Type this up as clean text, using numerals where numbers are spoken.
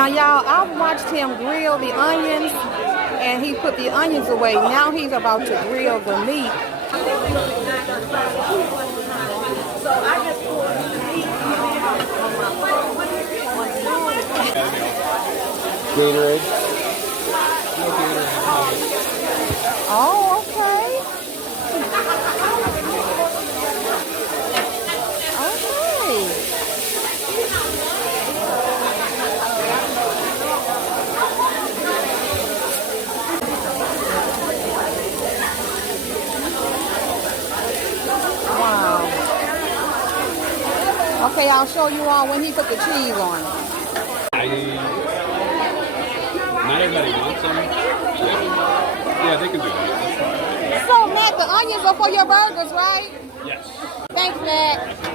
Now, y'all, I watched him grill the onions, and he put the onions away. Now he's about to grill the meat. Gatorade. Oh, okay. Wow. Okay, I'll show you all when he put the cheese on. Not everybody wants them. Yeah, they can do that. So, Matt, the onions are for your burgers, right? Yes. Thanks, Matt.